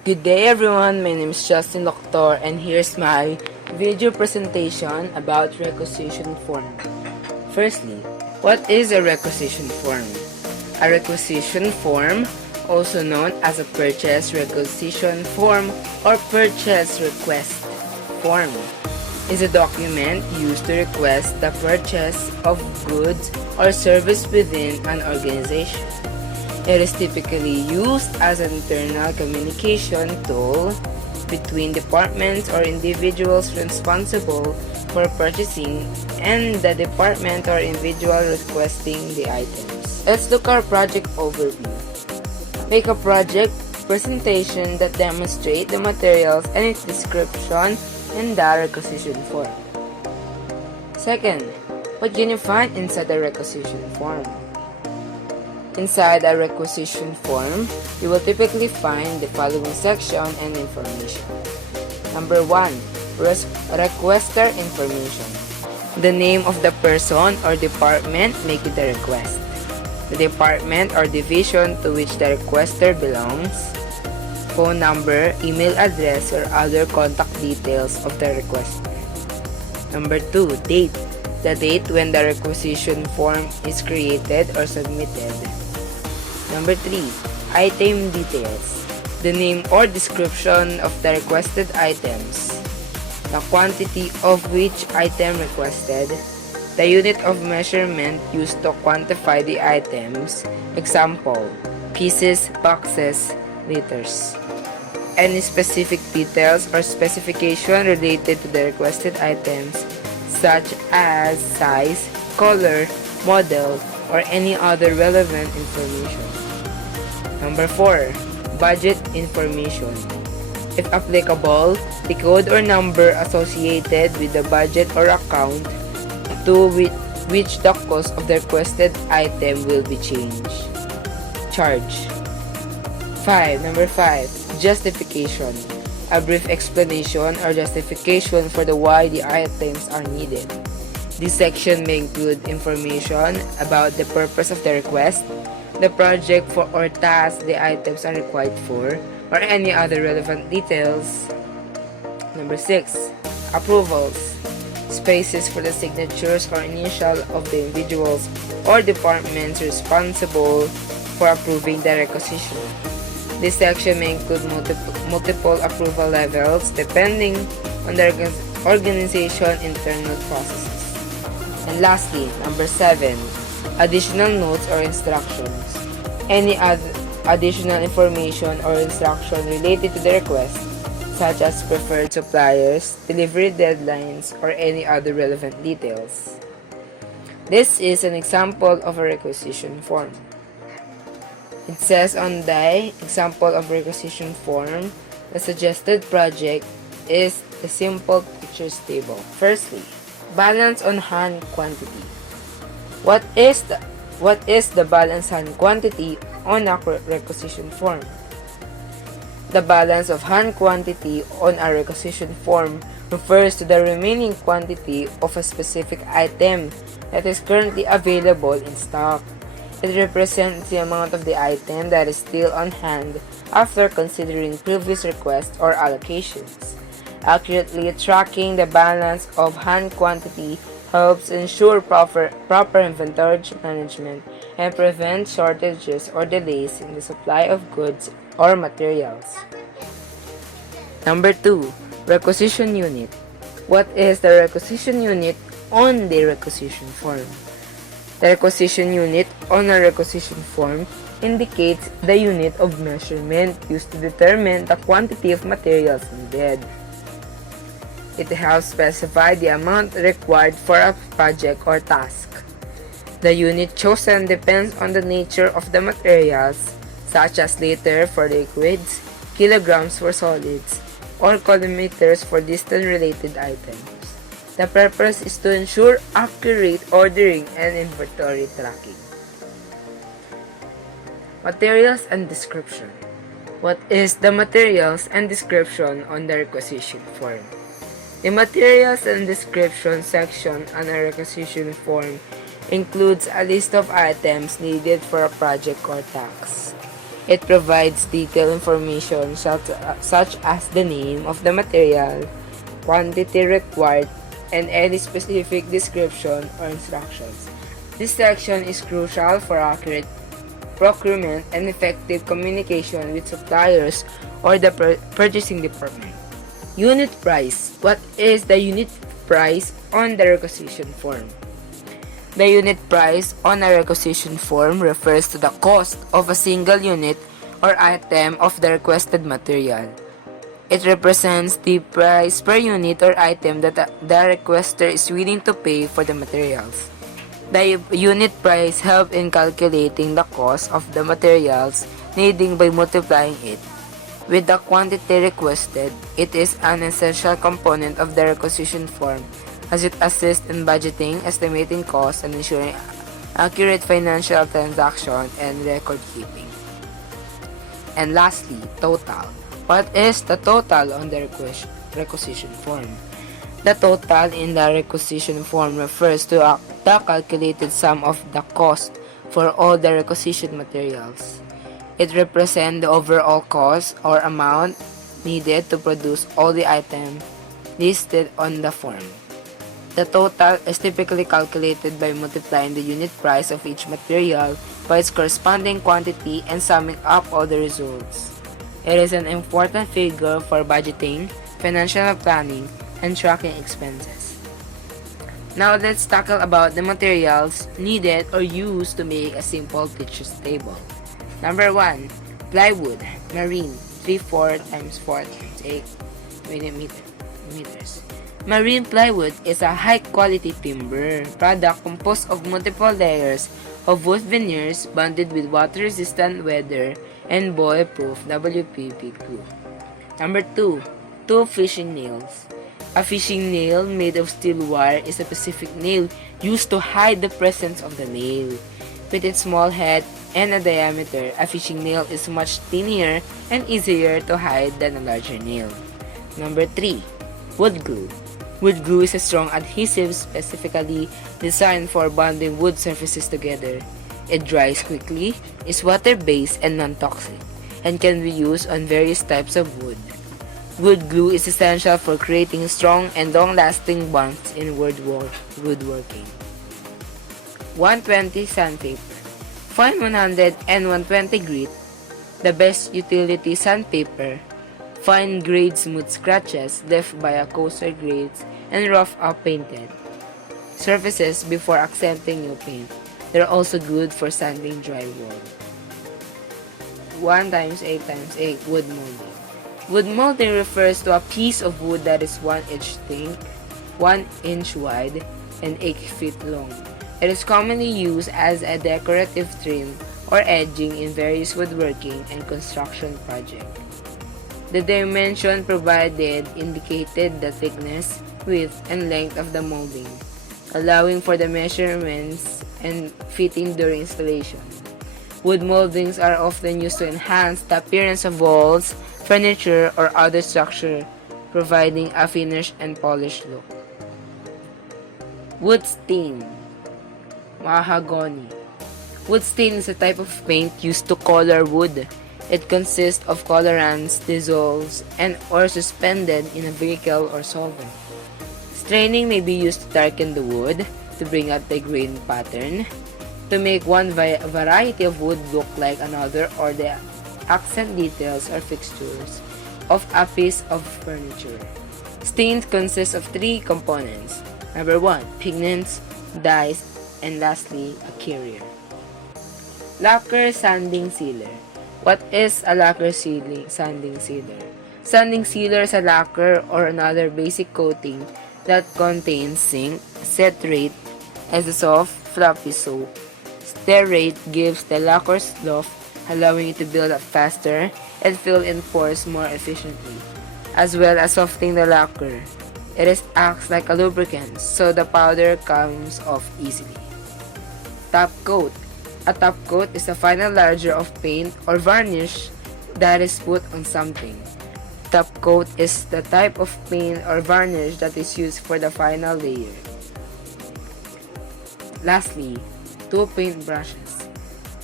Good day everyone, my name is Justine and here's my video presentation about requisition form. Firstly, what is a requisition form? A requisition form, also known as a purchase requisition form or purchase request form, is a document used to request the purchase of goods or service within an organization. It is typically used as an internal communication tool between departments or individuals responsible for purchasing and the department or individual requesting the items. Let's look at our project overview. Make a project presentation that demonstrates the materials and its description in the requisition form. Second, what can you find inside the requisition form? Inside a requisition form, you will typically find the following section and information. Number 1. Requester information. The name of the person or department making the request. The department or division to which the requester belongs. Phone number, email address, or other contact details of the requester. Number 2. Date. The date when the requisition form is created or submitted. Number 3. Item details. The name or description of the requested items. The quantity of which item requested. The unit of measurement used to quantify the items. Example, pieces, boxes, liters. Any specific details or specification related to the requested items such as size, color, model, or any other relevant information. Number 4. Budget information. If applicable, the code or number associated with the budget or account to which the cost of the requested item will be changed. Charge. Number 5. Justification. A brief explanation or justification for the why the items are needed. This section may include information about the purpose of the request, the project for or task the items are required for, or any other relevant details. Number 6. Approvals. Spaces for the signatures or initial of the individuals or departments responsible for approving the requisition. This section may include multiple approval levels depending on the organization internal processes. And lastly, number 7. Additional notes or instructions. Any additional information or instruction related to the request, such as preferred suppliers, delivery deadlines, or any other relevant details. This is an example of a requisition form. It says on the example of requisition form, the suggested project is a simple pictures table. Firstly, balance on hand quantity. What is the balance hand quantity on a requisition form? The balance of hand quantity on a requisition form refers to the remaining quantity of a specific item that is currently available in stock. It represents the amount of the item that is still on hand after considering previous requests or allocations. Accurately tracking the balance of hand quantity helps ensure proper inventory management and prevent shortages or delays in the supply of goods or materials. Number 2. Requisition unit. What is the requisition unit on the requisition form? The requisition unit on a requisition form indicates the unit of measurement used to determine the quantity of materials needed. It helps specify the amount required for a project or task. The unit chosen depends on the nature of the materials, such as liter for liquids, kilograms for solids, or kilometers for distance-related items. The purpose is to ensure accurate ordering and inventory tracking. Materials and description. What is the materials and description on the requisition form? The materials and description section on a requisition form includes a list of items needed for a project or task. It provides detailed information such as the name of the material, quantity required, and any specific description or instructions. This section is crucial for accurate procurement and effective communication with suppliers or the purchasing department. Unit price. What is the unit price on the requisition form? The unit price on a requisition form refers to the cost of a single unit or item of the requested material. It represents the price per unit or item that the requester is willing to pay for the materials. The unit price helps in calculating the cost of the materials needing by multiplying it with the quantity requested. It is an essential component of the requisition form as it assists in budgeting, estimating costs, and ensuring accurate financial transaction and record keeping. And lastly, total. What is the total on the requisition form? The total in the requisition form refers to the calculated sum of the cost for all the requisition materials. It represents the overall cost or amount needed to produce all the items listed on the form. The total is typically calculated by multiplying the unit price of each material by its corresponding quantity and summing up all the results. It is an important figure for budgeting, financial planning, and tracking expenses. Now let's tackle about the materials needed or used to make a simple teacher's table. Number 1. Plywood, marine, 3/4 x 4 x 8 meters. Marine plywood is a high-quality timber product composed of multiple layers of wood veneers bonded with water-resistant, weather, and boil-proof WPP glue. Number 2. Two fishing nails. A fishing nail made of steel wire is a specific nail used to hide the presence of the nail. With its small head and a diameter, a fishing nail is much thinner and easier to hide than a larger nail. Number 3. Wood glue. Wood glue is a strong adhesive specifically designed for bonding wood surfaces together. It dries quickly, is water-based and non-toxic, and can be used on various types of wood. Wood glue is essential for creating strong and long-lasting bonds in woodworking. 120 sandpaper. Fine 100 and 120 grit, the best utility sandpaper. Fine grade smooth scratches left by a coarser grades and rough up painted surfaces before accenting new paint. They're also good for sanding drywall. 1x8x8 wood molding. Wood molding refers to a piece of wood that is 1 inch thick, 1 inch wide, and 8 feet long. It is commonly used as a decorative trim or edging in various woodworking and construction projects. The dimension provided indicated the thickness, width, and length of the molding, allowing for the measurements and fitting during installation. Wood moldings are often used to enhance the appearance of walls, furniture, or other structure, providing a finished and polished look. Wood stain. Mahogany. Wood stain is a type of paint used to color wood. It consists of colorants, dissolves, and or suspended in a vehicle or solvent. Staining may be used to darken the wood, to bring out the grain pattern, to make one variety of wood look like another, or the accent details or fixtures of a piece of furniture. Stains consist of 3 components. Number 1, pigments, dyes, and lastly, a carrier. Lacquer sanding sealer. What is a lacquer sanding sealer? Sanding sealer is a lacquer or another basic coating that contains zinc. Cetrate as a soft, fluffy soap. Stearate gives the lacquer slough, allowing it to build up faster and fill in pores more efficiently, as well as softening the lacquer. It acts like a lubricant, so the powder comes off easily. Top coat. A top coat is the final layer of paint or varnish that is put on something. Top coat is the type of paint or varnish that is used for the final layer. Lastly, 2 paint brushes.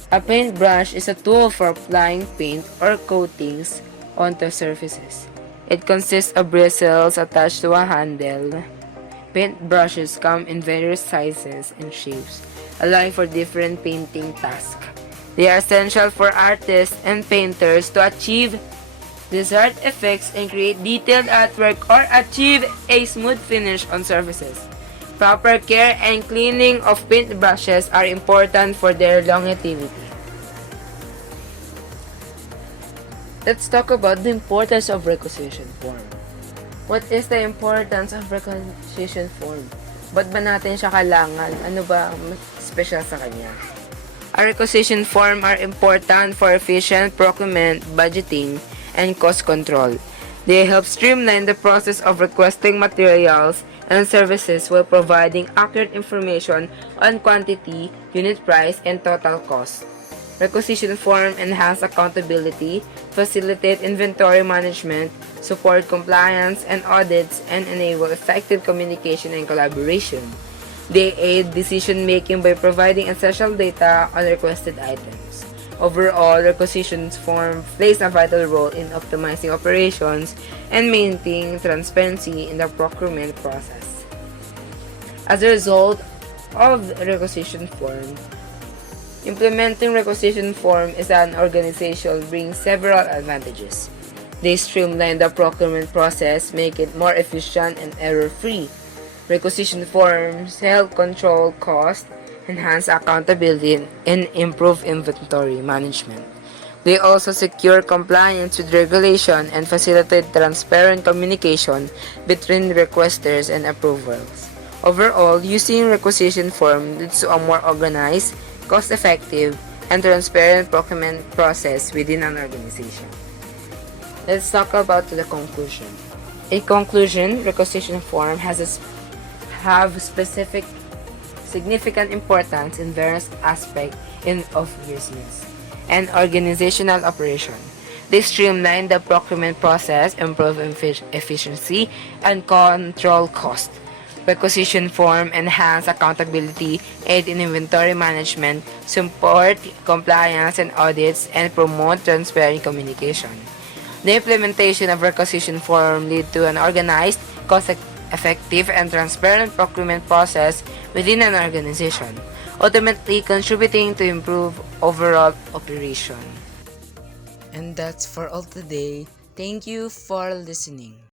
A paintbrush is a tool for applying paint or coatings onto surfaces. It consists of bristles attached to a handle. Paintbrushes come in various sizes and shapes, allowing for different painting tasks. They are essential for artists and painters to achieve desired effects and create detailed artwork or achieve a smooth finish on surfaces. Proper care and cleaning of paintbrushes are important for their longevity. Let's talk about the importance of requisition form. What is the importance of requisition form? Ba't ba natin siya kailangan? Ano ba ang special sa kanya? A requisition form are important for efficient procurement, budgeting, and cost control. They help streamline the process of requesting materials and services while providing accurate information on quantity, unit price, and total cost. Requisition form enhance accountability, facilitate inventory management, support compliance and audits, and enable effective communication and collaboration. They aid decision-making by providing essential data on requested items. Overall, requisition form plays a vital role in optimizing operations and maintaining transparency in the procurement process. As a result of requisition form, implementing requisition form is an organization brings several advantages. They streamline the procurement process, make it more efficient and error-free. Requisition forms help control cost, enhance accountability, and improve inventory management. They also secure compliance with regulation and facilitate transparent communication between requesters and approvals. Overall, using requisition form leads to a more organized, cost-effective, and transparent procurement process within an organization. Let's talk about the conclusion. In conclusion, requisition form have specific significant importance in various aspects of business and organizational operation. They streamline the procurement process, improve efficiency, and control cost. Requisition form enhance accountability, aid in inventory management, support compliance and audits, and promote transparent communication. The implementation of requisition form lead to an organized, cost-effective, and transparent procurement process within an organization, ultimately contributing to improve overall operation. And that's for all today. Thank you for listening.